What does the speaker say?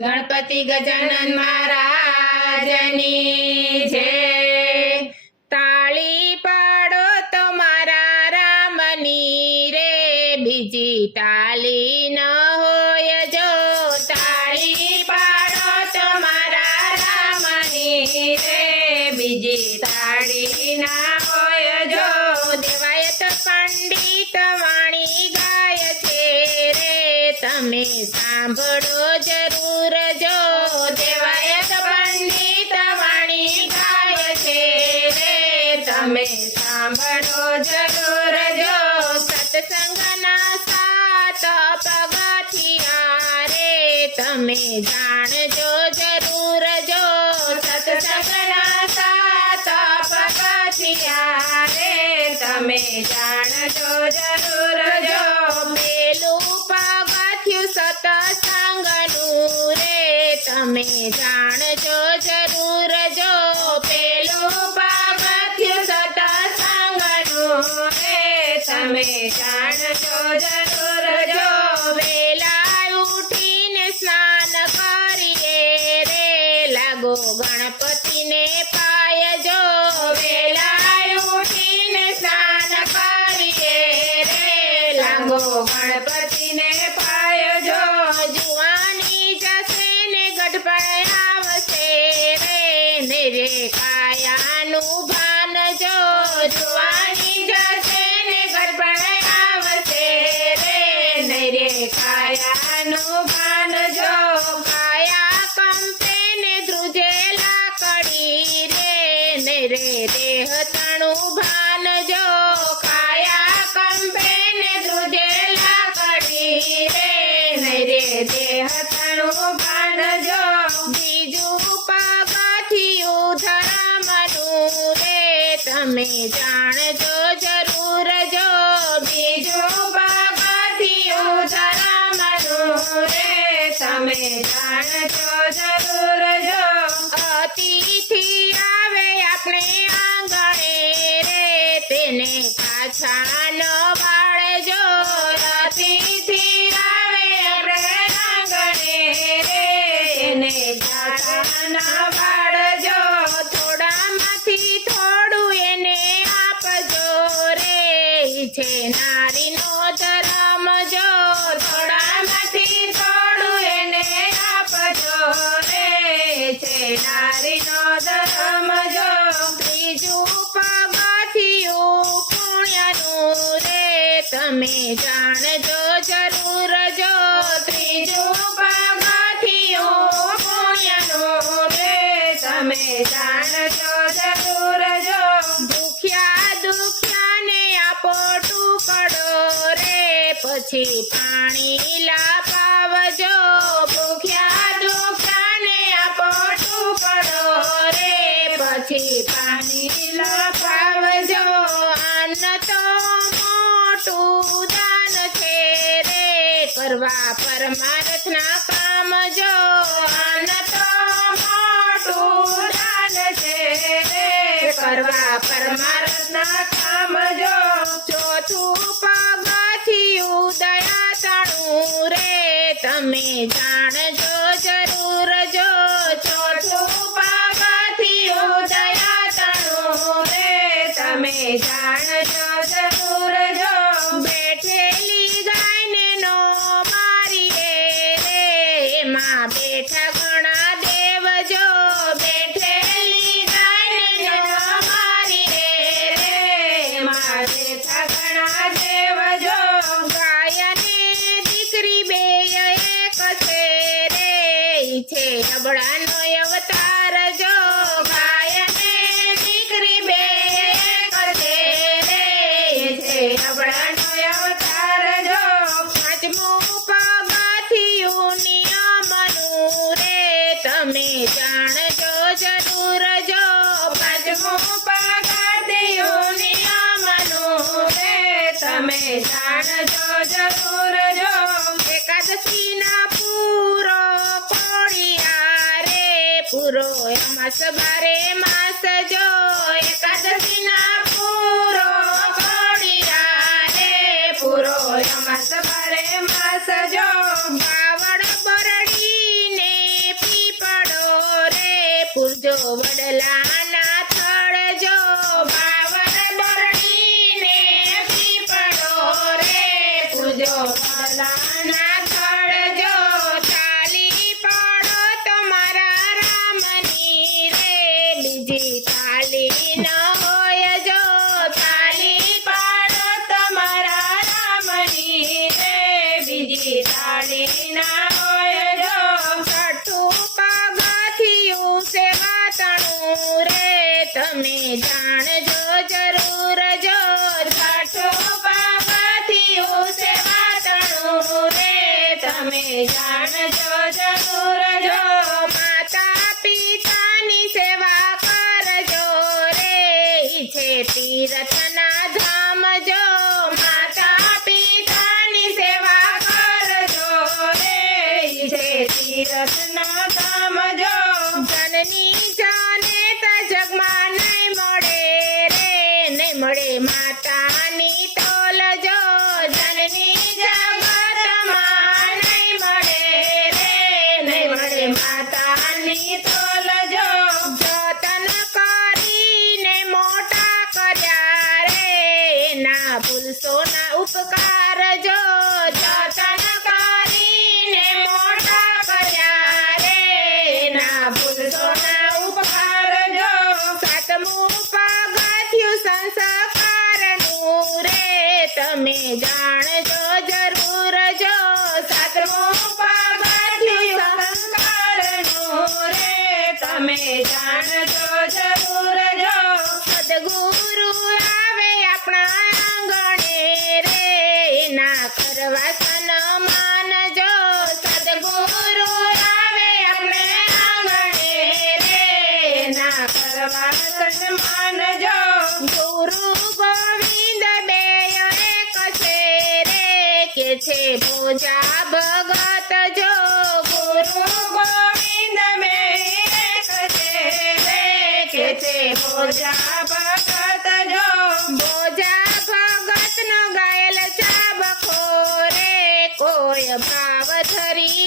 ગણપતિ ગજાનન મહારાજની જે તાળી પાડો તો મારા રામની રે, બીજી તાળી ન હોય જો. તાળી પાડો તો મારા રામની રે, બીજી તાળી ના સાંભળો જરૂર જો સત્સંગના સાત પગથિયા રે તમે જાણજો જરૂર જો સત્સંગના સાત પગથિયા રે તમે જાણજો જરૂર જો પેલું પગથિયું સત્સંગનું રે તમે જાણજો તમે જાણજો રે. લાગો ગણપતિને પાય જો. વેલા ઉઠીને સ્નાન કરીએ રે. લાગો ગણપતિને દેહ તણું ભાન કાયા કંપે ને ધ્રુજેલા કડી રે. ને રે દેહ તણું ભાન જો બીજું પગથિયું ધર્મનું રે. તમે જાણજો જરૂર પાછા ન વાળજો અતિથિ આવે રે. તેને પાછા ન થોડામાંથી થોડું એને આપજો છે નારીનો ધર્મ તમે જાણજો જરૂર જો ત્રીજું પગથિયું પુણ્યનું રે તમે જાણજો જરૂર જો. દુખ્યા દુખ્યાને આપો ટુકડો રે. પછી પાણી લાપાવજો. કરવા પરમાર્થના કામ જો અન્ન તો મોટું દાન છે. કરવા પરમાર્થના કામ જો ચોથું પાગથી ઉદયા તણું રે. તમે જાણજો એમાં બેઠા ઘણા દેવ બેઠેલી ગાય નો મારીએ રે. એમાં બેઠા ઘણા દેવ જો ગાય દીકરી બે એક છે રે. છે નબળાનો જાણજો જરૂર એકાદશી ના પૂરો પોળિયા રે. પૂરો અમાસ બારે માસ જો એકાદશી ના પૂરો પોળિયા રે. પૂરો અમાસ બારે માસ જો, બાવળ બરડીને પીપળો રે. પૂરજો વડલાન જાણજો, જરૂર જો છઠ્ઠું પગથિયું સેવાતણું રે. તમે જાણજો, જરૂર જો માતા પિતાની સેવા કરજો રે. ઈ છે તીર્થના મળે માતાની તોલ જો જનની જગત નહીં મળે નહીં મળે માતાની તોલ જો. જતન કરીને મોટા કર્યા રે ભૂલશો ના ઉપકાર જો. તમે જાણ છે પૂજા ભગત જો ગુરુ ગોવિંદ મે છે છે. પૂજા ભગત જો પૂજા ભગત નો ગાયલ ચાબખો રે કોઈ ભાવ ધરી